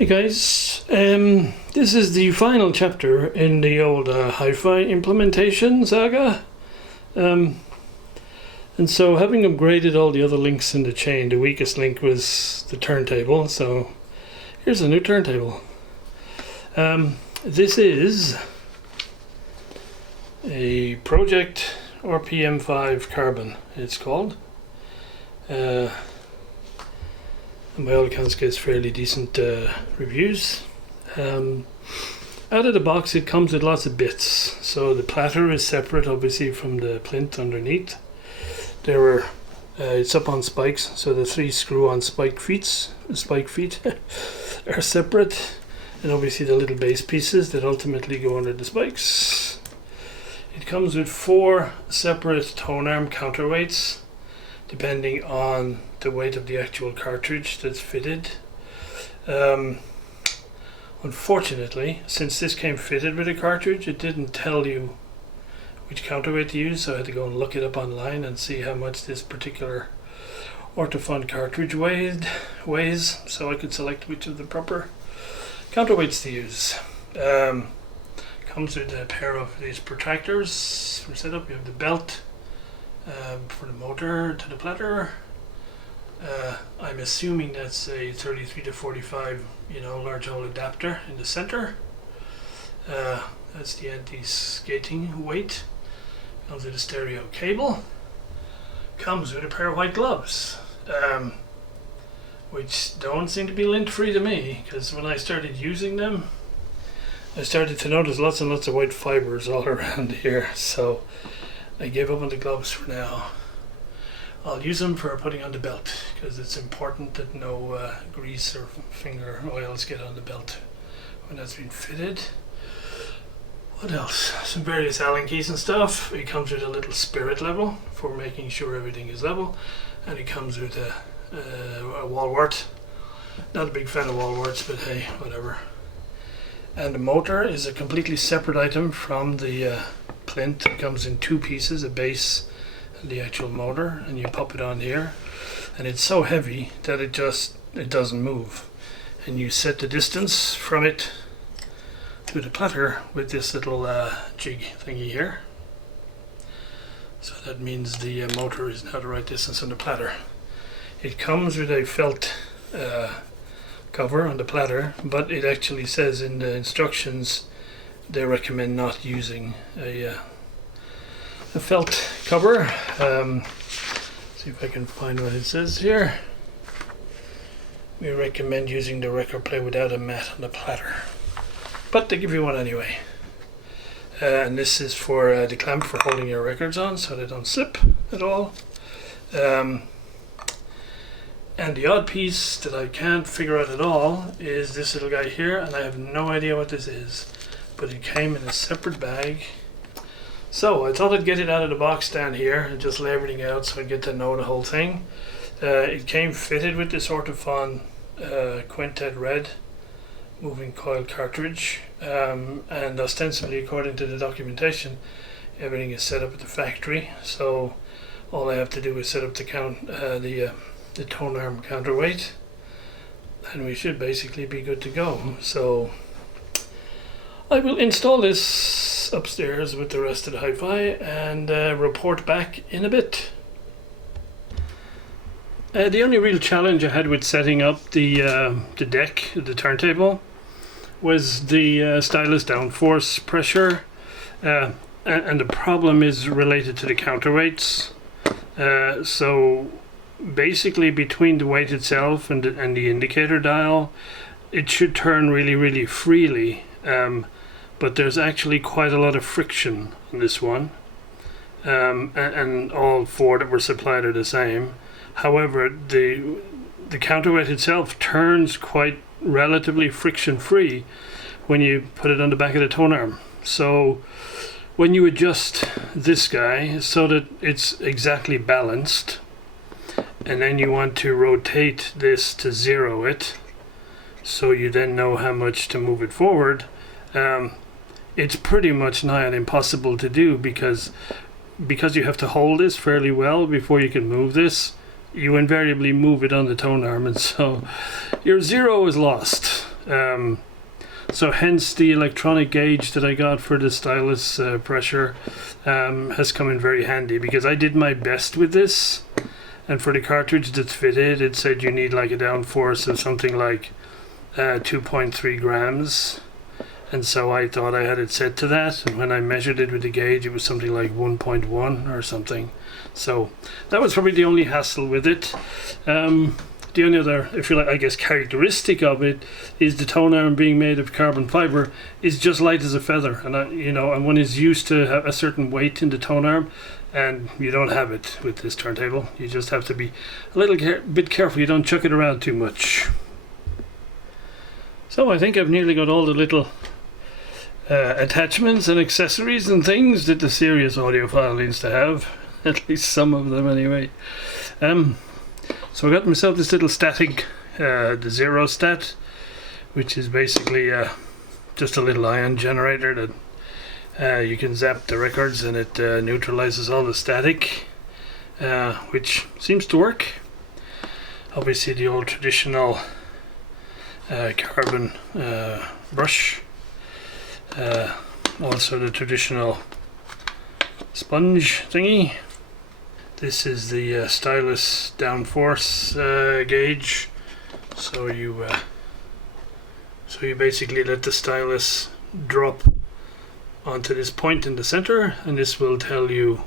Hey guys, this is the final chapter in the old hi-fi implementation saga. And so, having upgraded all the other links in the chain, the weakest link was the turntable, so here's a new turntable. This is a Pro-Ject RPM 5 carbon, it's called. And by all accounts gets fairly decent reviews. Out of the box it comes with lots of bits. So the platter is separate obviously from the plinth underneath. It's up on spikes, so the 3 screw-on spike feet are separate, and obviously the little base pieces that ultimately go under the spikes. It comes with 4 separate tone arm counterweights depending on the weight of the actual cartridge that's fitted. Unfortunately, since this came fitted with a cartridge, it didn't tell you which counterweight to use, so I had to go and look it up online and see how much this particular Ortofon cartridge weighs, so I could select which of the proper counterweights to use. Comes with a pair of these protractors for setup. You have the belt for the motor to the platter. I'm assuming that's a 33 to 45, large hole adapter in the center. That's the anti-skating weight. Comes with a stereo cable. Comes with a pair of white gloves, which don't seem to be lint-free to me, because when I started using them, I started to notice lots and lots of white fibers all around here, so I gave up on the gloves for now. I'll use them for putting on the belt, because it's important that no grease or finger oils get on the belt when that's been fitted. What else? Some various Allen keys and stuff. It comes with a little spirit level for making sure everything is level, and it comes with a wall wart. Not a big fan of wall warts, but hey, whatever. And the motor is a completely separate item from the plinth. It comes in 2 pieces, a base and the actual motor, and you pop it on here, and it's so heavy that it doesn't move, and you set the distance from it to the platter with this little jig thingy here. So that means the motor is now the right distance from the platter. It comes with a felt cover on the platter, but it actually says in the instructions they recommend not using a felt cover. See if I can find what it says here. We recommend using the record player without a mat on the platter, but they give you one anyway. And this is for the clamp for holding your records on so they don't slip at all. And the odd piece that I can't figure out at all is this little guy here, and I have no idea what this is, but it came in a separate bag. So I thought I'd get it out of the box down here and just lay everything out so I'd get to know the whole thing. It came fitted with this Ortofon Quintet Red moving coil cartridge, and ostensibly, according to the documentation, everything is set up at the factory, so all I have to do is set up the tone arm counterweight, and we should basically be good to go. So I will install this upstairs with the rest of the hi-fi and report back in a bit. The only real challenge I had with setting up the deck, the turntable, was the stylus downforce pressure, and the problem is related to the counterweights. So basically, between the weight itself and the indicator dial, it should turn really, really freely, but there's actually quite a lot of friction on this one, and all 4 that were supplied are the same. However, the counterweight itself turns quite relatively friction free when you put it on the back of the tone arm. So when you adjust this guy so that it's exactly balanced, and then you want to rotate this to 0 it, so you then know how much to move it forward, it's pretty much nigh on impossible to do, because you have to hold this fairly well before you can move this. You invariably move it on the tone arm, and so your 0 is lost. So hence the electronic gauge that I got for the stylus pressure has come in very handy, because I did my best with this, and for the cartridge that's fitted it said you need like a downforce of something like 2.3 grams, and so I thought I had it set to that, and when I measured it with the gauge it was something like 1.1 or something. So that was probably the only hassle with it. The only other, if you like, I guess, characteristic of it is the tone arm being made of carbon fiber is just light as a feather, and and one is used to have a certain weight in the tone arm, and you don't have it with this turntable. You just have to be a little bit careful you don't chuck it around too much. So I think I've nearly got all the little attachments and accessories and things that the serious audiophile needs to have, at least some of them anyway. So I got myself this little static, the Zero Stat, which is basically just a little ion generator that you can zap the records and it neutralizes all the static, which seems to work. Obviously the old traditional carbon brush, also the traditional sponge thingy. This is the stylus downforce gauge. So you basically let the stylus drop onto this point in the center, and this will tell you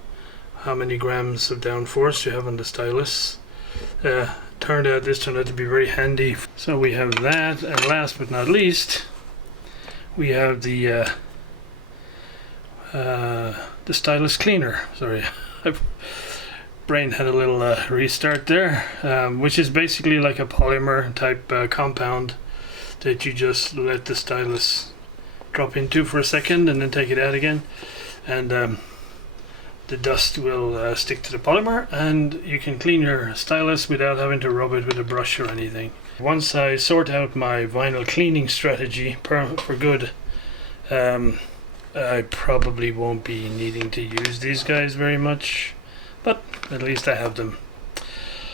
how many grams of downforce you have on the stylus. This turned out to be very handy. So we have that, and last but not least, we have the stylus cleaner. Sorry, brain had a little restart there, which is basically like a polymer type compound that you just let the stylus drop into for a second and then take it out again, and the dust will stick to the polymer, and you can clean your stylus without having to rub it with a brush or anything. Once I sort out my vinyl cleaning strategy for good, I probably won't be needing to use these guys very much, but at least I have them.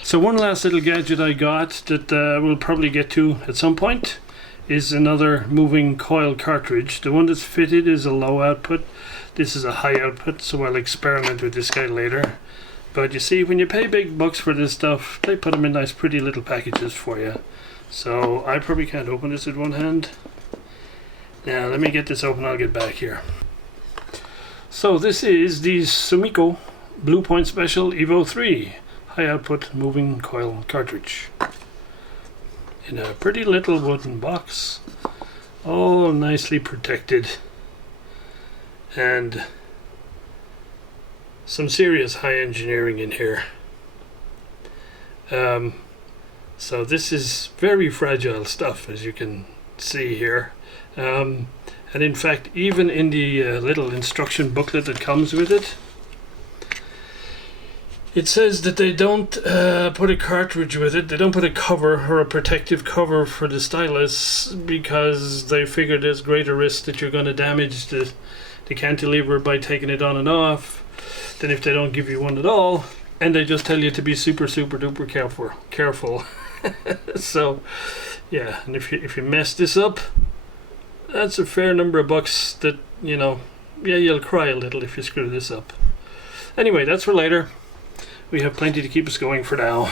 So one last little gadget I got that we'll probably get to at some point is another moving coil cartridge. The one that's fitted is a low output. This is a high output, so I'll experiment with this guy later. But you see, when you pay big bucks for this stuff, they put them in nice pretty little packages for you. So I probably can't open this with one hand. Now let me get this open, I'll get back here. So this is the Sumiko Blue Point Special Evo 3 high output moving coil cartridge in a pretty little wooden box, all nicely protected, and some serious high engineering in here. So this is very fragile stuff, as you can see here, and in fact even in the little instruction booklet that comes with it, it says that they don't put a cartridge with it. They don't put a cover or a protective cover for the stylus because they figure there's greater risk that you're going to damage the cantilever by taking it on and off than if they don't give you one at all, and they just tell you to be super duper careful. So yeah, and if you mess this up, that's a fair number of bucks that, yeah, you'll cry a little if you screw this up. Anyway, that's for later. We have plenty to keep us going for now.